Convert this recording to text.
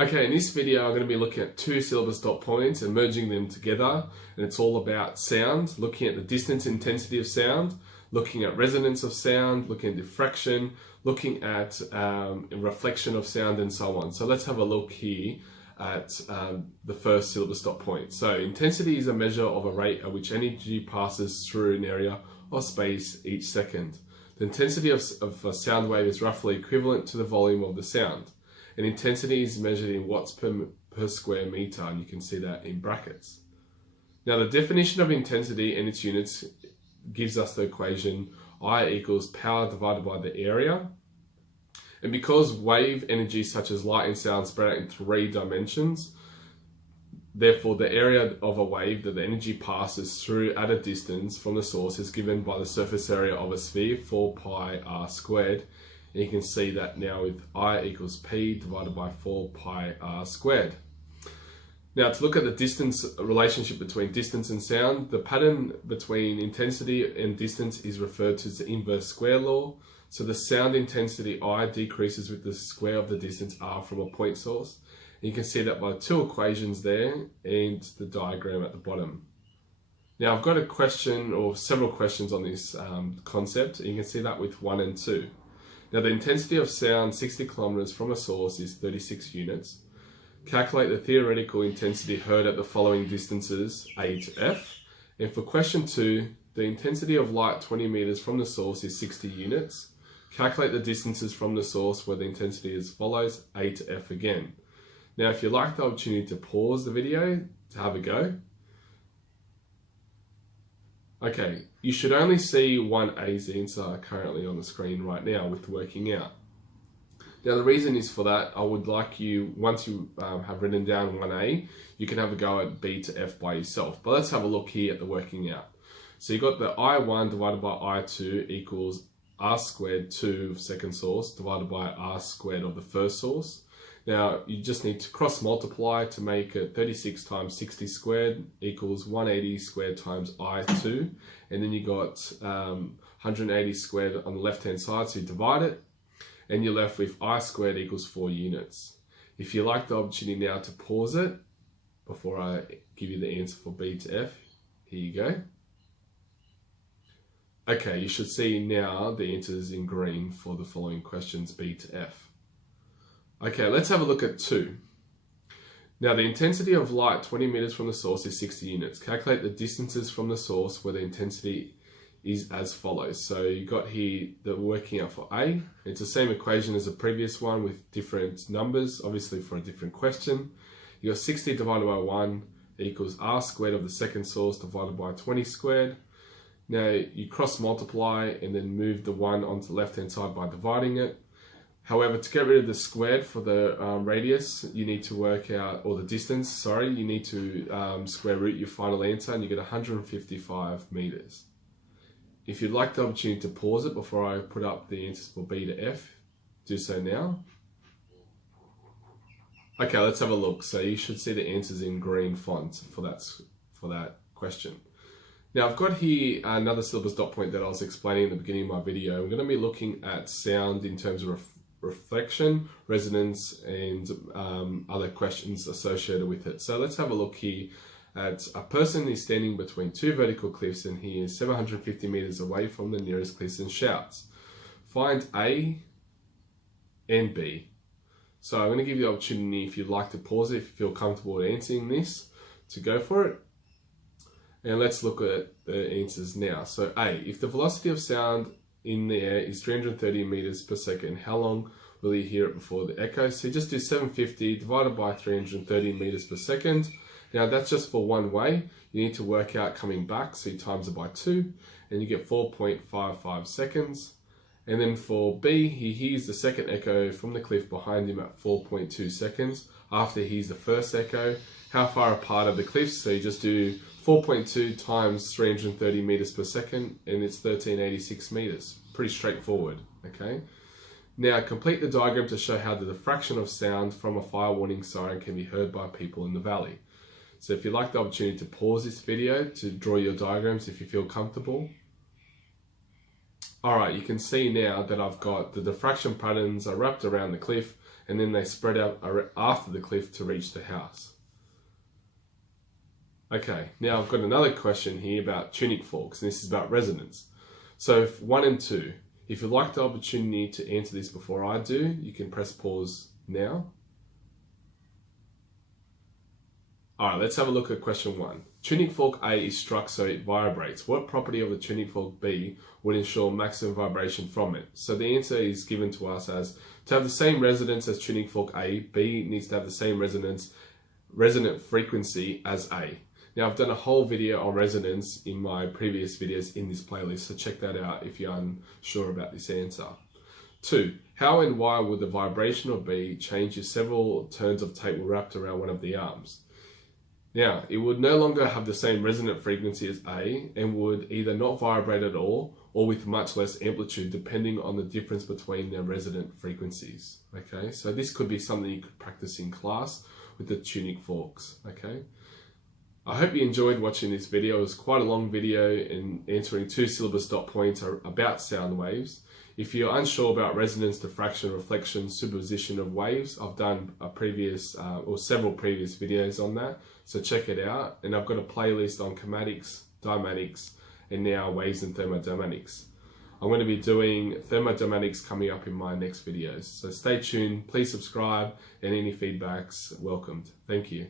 Okay, in this video I'm going to be looking at two syllabus dot points and merging them together, and it's all about sound, looking at the distance intensity of sound, looking at resonance of sound, looking at diffraction, looking at reflection of sound, and so on. So let's have a look here at the first syllabus dot point. So intensity is a measure of a rate at which energy passes through an area or space each second. The intensity of a sound wave is roughly equivalent to the volume of the sound. And intensity is measured in watts per square meter, and you can see that in brackets. Now the definition of intensity and its units gives us the equation I equals power divided by the area. And because wave energy such as light and sound spread out in 3 dimensions, therefore the area of a wave that the energy passes through at a distance from the source is given by the surface area of a sphere, 4 pi r squared. And you can see that now with I equals P divided by 4 pi r squared. Now to look at the distance relationship between distance and sound, the pattern between intensity and distance is referred to as the inverse square law. So the sound intensity I decreases with the square of the distance r from a point source. And you can see that by 2 equations there and the diagram at the bottom. Now I've got a question or several questions on this concept, and you can see that with 1 and 2. Now the intensity of sound 60 kilometers from a source is 36 units. Calculate the theoretical intensity heard at the following distances A to F. And for question 2, the intensity of light 20 meters from the source is 60 units. Calculate the distances from the source where the intensity is as follows, A to F again. Now if you'd like the opportunity to pause the video to have a go. Okay, you should only see 1A's answer currently on the screen right now with working out. Now the reason is for that, I would like you, once you have written down 1A, you can have a go at B to F by yourself. But let's have a look here at the working out. So you've got the I1 divided by I2 equals R squared 2 of second source divided by R squared of the first source. Now you just need to cross multiply to make it 36 times 60 squared equals 180 squared times I2, and then you got 180 squared on the left hand side, so you divide it and you're left with I squared equals 4 units. If you like the opportunity now to pause it before I give you the answer for B to F, here you go. Okay, you should see now the answers in green for the following questions B to F. Okay, let's have a look at 2. Now the intensity of light 20 meters from the source is 60 units. Calculate the distances from the source where the intensity is as follows. So you got here the working out for A. It's the same equation as the previous one with different numbers, obviously for a different question. You got 60 divided by 1 equals R squared of the second source divided by 20 squared. Now you cross multiply and then move the 1 onto the left hand side by dividing it. However, to get rid of the squared for the radius, you need to work out, or the distance, sorry, you need to square root your final answer, and you get 155 meters. If you'd like the opportunity to pause it before I put up the answers for B to F, do so now. Okay, let's have a look. So you should see the answers in green font for that question. Now I've got here another syllabus dot point that I was explaining in the beginning of my video. I'm going to be looking at sound in terms of reflection, resonance, and other questions associated with it. So let's have a look here at a person is standing between 2 vertical cliffs and he is 750 meters away from the nearest cliffs and shouts, find A and B. So I'm going to give you the opportunity, if you'd like to pause it, if you feel comfortable answering this, to go for it. And let's look at the answers now. So A, if the velocity of sound in the air is 330 meters per second, how long will you hear it before the echo? So you just do 750 divided by 330 meters per second. Now that's just for one way. You need to work out coming back, so you times it by 2 and you get 4.55 seconds. And then for B, he hears the second echo from the cliff behind him at 4.2 seconds. After he hears the first echo, how far apart are the cliffs? So you just do 4.2 times 330 meters per second, and it's 1386 meters. Pretty straightforward, okay? Now complete the diagram to show how the diffraction of sound from a fire warning siren can be heard by people in the valley. So if you'd like the opportunity to pause this video to draw your diagrams if you feel comfortable. Alright, you can see now that I've got the diffraction patterns are wrapped around the cliff and then they spread out after the cliff to reach the house. Okay, now I've got another question here about tuning forks, and this is about resonance. So 1 and 2, if you'd like the opportunity to answer this before I do, you can press pause now. Alright, let's have a look at question 1. Tuning fork A is struck so it vibrates. What property of the tuning fork B would ensure maximum vibration from it? So the answer is given to us as, to have the same resonance as tuning fork A, B needs to have the same resonant frequency as A. Now I've done a whole video on resonance in my previous videos in this playlist, so check that out if you're unsure about this answer. 2. How and why would the vibration of B change if several turns of tape were wrapped around one of the arms? Now, it would no longer have the same resonant frequency as A and would either not vibrate at all or with much less amplitude depending on the difference between their resonant frequencies. Okay, so this could be something you could practice in class with the tuning forks. Okay, I hope you enjoyed watching this video. It was quite a long video in answering 2 syllabus dot points about sound waves. If you're unsure about resonance, diffraction, reflection, superposition of waves, I've done a previous or several previous videos on that, so check it out. And I've got a playlist on chromatics, dynamics, and now waves and thermodynamics. I'm going to be doing thermodynamics coming up in my next videos, so stay tuned, please subscribe, and any feedback's welcomed. Thank you.